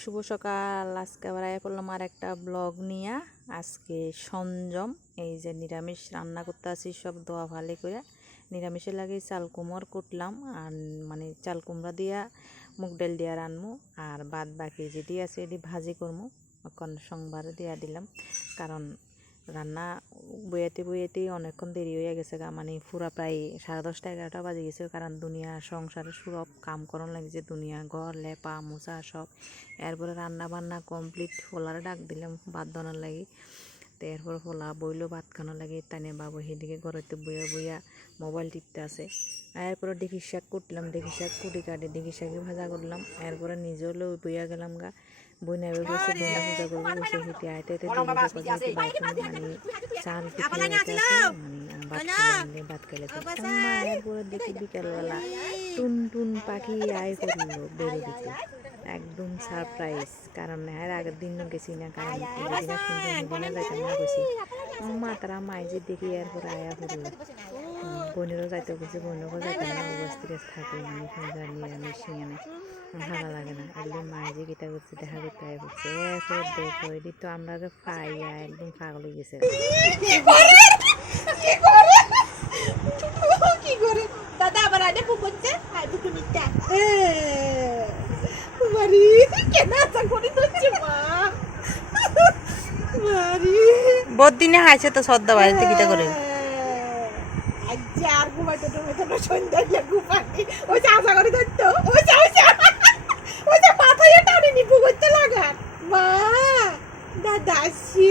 শুভ সকাল। আজকে আবার আয়া করলাম আর একটা ব্লগ নিয়ে। আজকে সঞ্জম, এই যে নিরামিষ রান্না করতে আসি, সব দোয়া ভালো করে নিরামিষের লাগে চাল কুমড় কুটলাম, আর মানে চাল কুমড়া দিয়া মুগ ডাল দিয়া রানমু, আর বাদ বাকি যেটি আছে এটি ভাজি করমু। এখন সোমবার দিয়া দিলাম, কারণ রান্না বইয়াতে বইয়াতে অনেকক্ষণ দেরি হয়ে গেছে গা মানে পুরা প্রায় সাড়ে দশটা এগারোটা বাজে গেছে। কারণ দুনিয়া সংসারে সব কাম করন লাগছে, দুনিয়া, ঘর, লেপা মোছা সব। এরপরে রান্না বান্না কমপ্লিট ফোলারে ডাক দিলাম, ভাত বানার লাগি। তো এরপরে ফোলা বইলো, ভাত খানো লাগে তানে বাবু সেদিকে ঘরেতে বইয়া বইয়া মোবাইল টিপতে আছে। এরপরে দেখি শাক কুটলাম দেখি শাক কুটি কাটি দেখি শাকে ভাজা করলাম। এরপরে নিজেও বইয়া গেলাম গা। নেবে বসে বইনা পূজা করব বসে হেঁটে আইতে আইতে দেখি বাইক মানে চাল পিঠে আছে মানে ভাত খেলে তো এরপরে দেখি বিকালবেলা টুন টুন পাখি আয় করল বেরো দিতে একদম সারপ্রাইজ। কারণ এর আগের দিন গেছি না কারণ এদিকে শুনতে দিনে যাইতাম না গেছি। মা তারা মাই যে দেখি এরপরে আয়া করল বোনেরও যাইতে গেছে বোনেরও যাইতে না অবস্থিত থাকে আমি শিঙানে ভালো লাগে না। একদম যে গীতা করছে দেখা করতে করছে দেখো এটি তো আমরা যে পাইয়া একদম পাগল হয়ে গেছে। কি করে? দাদা আবার আনে পুকুরছে হাই পুকুরটা মারি কেন আশা করে দিচ্ছে মা? মারি বহুত দিনে হাইছে তো সদ্দা বাড়িতে গীতা করে। আচ্ছা আর ঘুমাইতে না সন্ধ্যা গিয়ে ঘুমানি ওই যে আশা করে ধরতো ওই যে ওই যে মাথায় টানে নি পুকুরতে লাগান মা দাদা আসছে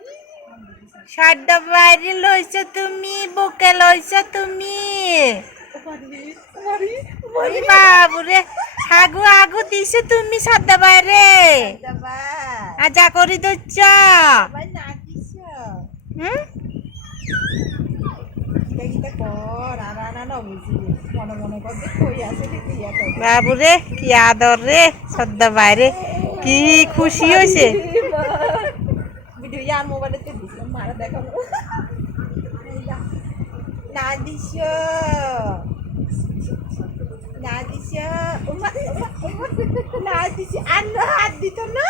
সাড্ডা বাইরে লইছে তুমি, বুকে লইছে তুমি। বাবুরে, হাগু আগু দিছে তুমি সাড্ডা বাইরে আজা করি দচ্ছ হুম? আর বাবুরে, কি আদর রে সদ্দা বাইরে কি খুশি হয়েছে ভিডিও মোবাইলেতে মারা দেখাবো। না দিস না দিস না দিস আর না হাত দিত না।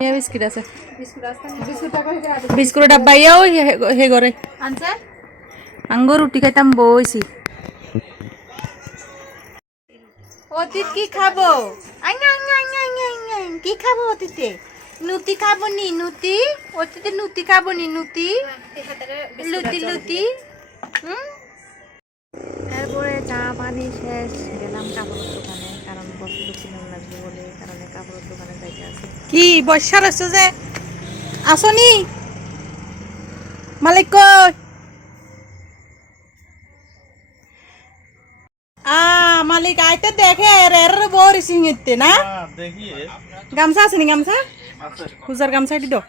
বিস্কিট আছে। বিস্কুটটা বিস্কুট ডাব্বা ইয়াও হে করে আঙ্গুর রুটি খাইতাম বইছি। অতীত কি খাব। কি খাব অতীতে? নুতি খাব নি নুতি? অতীতে নুতি খাব নি নুতি? লুতি লুতি? হুম? তারপরে চা পানি শেষ গেলাম কাপড়ের দোকানে কারণ বস্ত্র কিনে লাগবে বলে কারণে কাপড়ের দোকানে যাইতে আছে কি বর্ষা রয়েছে যে? আসনি মালিক কই? আ মালিক আইতে দেখে বড়ি সিংতে না? দেখিয়ে গামছা আছে নি গামছা? পূজার গামছা দি দাও।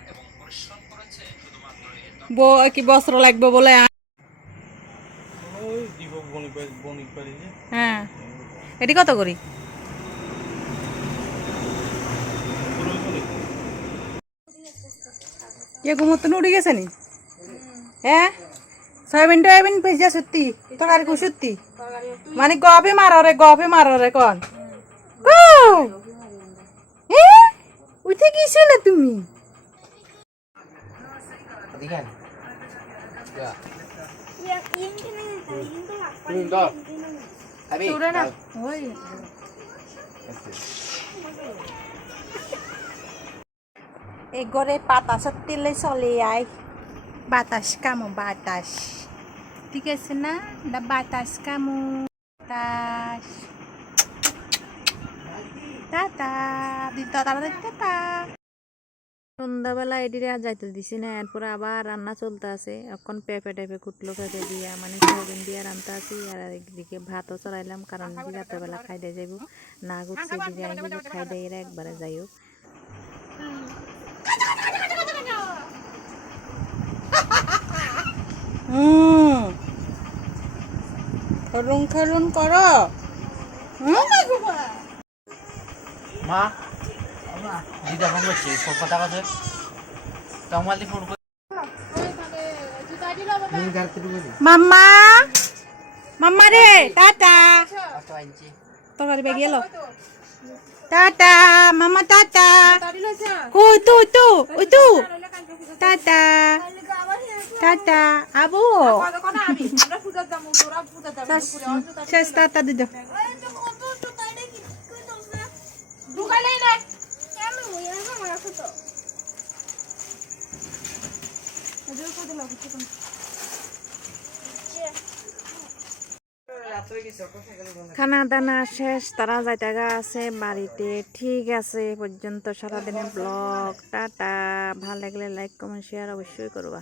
কি বস্ত্র লাগবে বলে? হ্যাঁ। এটি কত করি? ইয়ে ঘুমোতে উঠে গেছে নি? হ্যাঁ? সয়াবিন টয়াবিন ভেজা সত্যি। তরকারি সত্যি। মানে গফে মারো রে গফে মারো রে কন? উঠে গেছো না তুমি তোরে না এই ঘরে বাতাসের তেলে চলে আয়। বাতাস কামো বাতাস। ঠিক আছে না? দা বাতাস কামো বাতাস। সন্ধ্যাবেলা এদিকে আর যাইতে দিছি না, এরপরে আবার রান্না চলতে আছে। এখন পেঁপে টেপে কুটলো পেঁপে দিয়া মানে সয়াবিন দিয়া রান্না আছি, আর একদিকে ভাতও চড়াইলাম, কারণ রাত্রেবেলা খাই দিয়ে যাইব। না দিদি আগে খাই দিয়ে এরা একবারে যাইও হুম। খেলুন খেলুন করো। হুম। মা? দিদা ফোন করছে সব কথা কথা কামালি ফোন করছে মাম্মা? মাম্মা রে টাটা। আনছি তরকারি বেগে এলো। টাটা মামা টাটা। কই তু তু ওই তু। টাটা। টাটা। আবু। শেষ টাটা দিদ খানা দানা শেষ, তারা যাইতাগা আছে বাড়িতে। ঠিক আছে পর্যন্ত সারাদিনের ব্লগ। টাটা। ভালো লাগলে লাইক কমেন্ট শেয়ার অবশ্যই করবা।